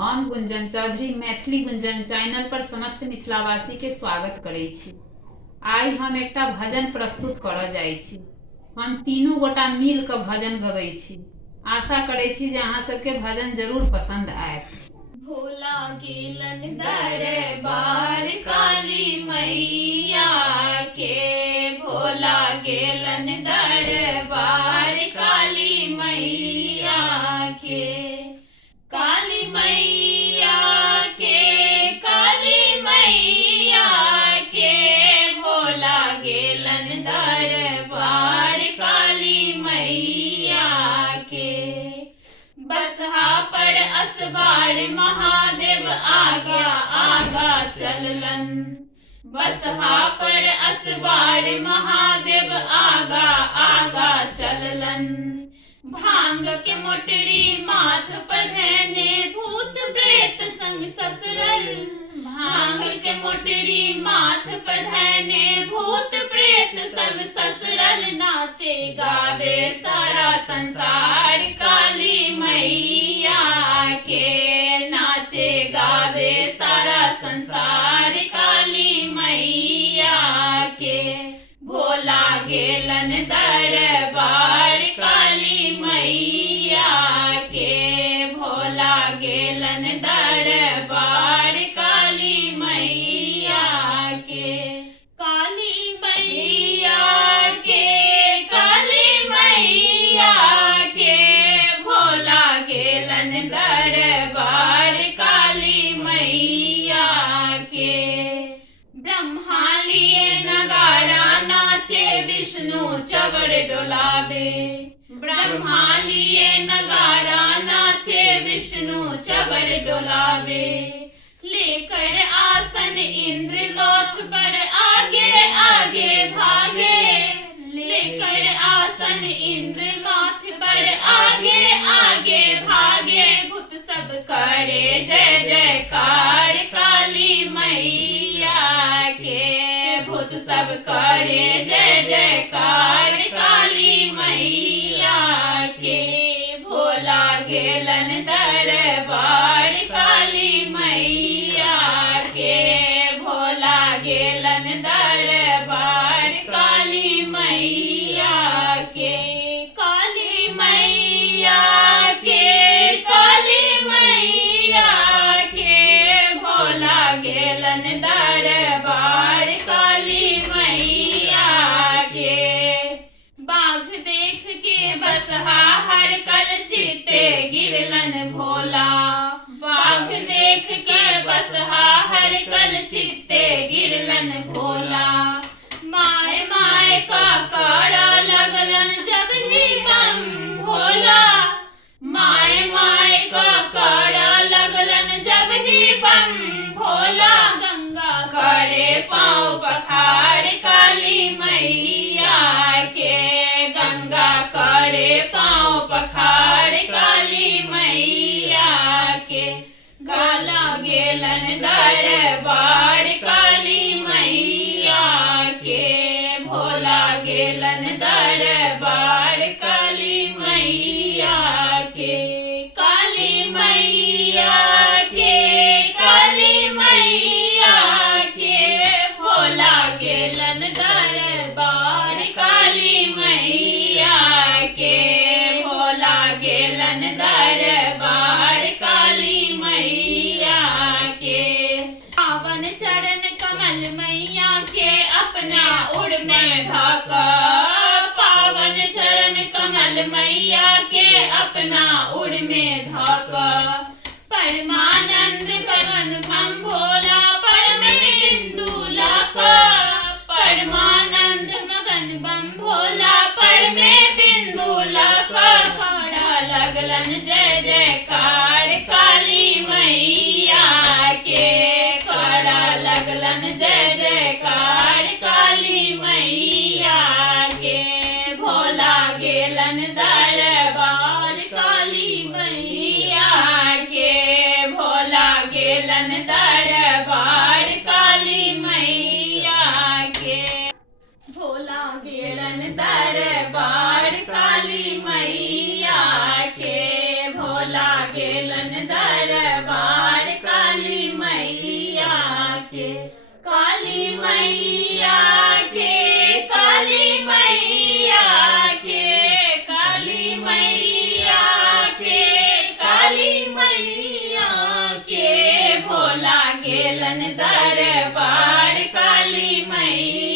हम गुंजन चौधरी मैथिली गुंजन चैनल पर समस्त मिथिलावासी के स्वागत करै छी। आइ हम एकटा भजन प्रस्तुत करऽ जाइ छी। हम तीनों गोटा मिल कऽ भजन गबै छी। आशा करै छी जे अहाँ सबके भजन जरूर पसंद आयत। भोला गेलन दरबार काली मैया के, भोला गेलन दरबार काली मैया के, काली मैया के, काली मैया के, भोला गेलन दरबार काली मैया के। बसहा पर असबार महादेव आगा आगा चललन, बसहा पर असबार महादेव आगा आगा चललन। भांग के मोटरी माथ पर रहने भूत प्रेत संग ससुरल, भांग के मोटरी माथ पर रहने भूत प्रेत संग ससुरल। नाचे गावे सारा संसार काली मैया के, नाचे गावे सारा संसार काली मैया के। भोला गेलन दरबार काली मैया के, भोला गेलन दरबार काली मैया के, काली मैया के, काली मैया के, भोला गेलन दरबार काली मैया के। ब्रह्मा लिए नगारा नाचे विष्णु चवर डोलावे, ब्रह्मा लिए नगारा नाचे विष्णु चवर डोलावे। लेकर आसन इंद्र लोथ पर आगे आगे भागे, लेकर आसन इंद्र लोथ पर आगे आगे भागे। भूत सब करे जय जयकार काली मैया के, भूत सब करे जय जयकार काली मैया के। भोला गेलन दरबार काली मैया के, भोला गेलन दरबार काली मैया के, काली मैया के, काली मैया के, भोला गेलन दरबार काली मैया के। बाघ देख के बसहा हड़कल चित्ते गिरलन भोला, बाघ देख के बसहा हड़कल चित्ते गिरलन भोला। माय माय का काड़ा लगलन जब ही बम भोला, माय माय का काड़ा लगलन जब ही बम भोला। गंगा करे पाँव पखार काली मैया के, गंगा करे पाँव पखार काली मैया के। गाला गेलन दरबार काली मैया के, भोला गेलन दरबार काली मैया के, काली मैया के, काली मैया के, भोला गेलन दरबार काली मैया के, भोला गेलन दरबार काली मैया के। पावन चरण कमल मैया के अपना उड़ में ढाका, पावन चरण कमल मैया के अपना उड़ में ढाका। परमानंद बगन भम भोला परम बिंदु लाका, परमानंद मगन बम भोला परम बिंदु लाका। काड़ा लगलन जय जयकार काली मैया के, काड़ा लगलन जय जयकार काली मैया के। भोला गेलन दरबार काली मैया के, भोला गेलन दरबार काली मैया के। भोला गेलन दरबार काली मैया के, भोला गेलन दरबार गेलन दरबार काली मैया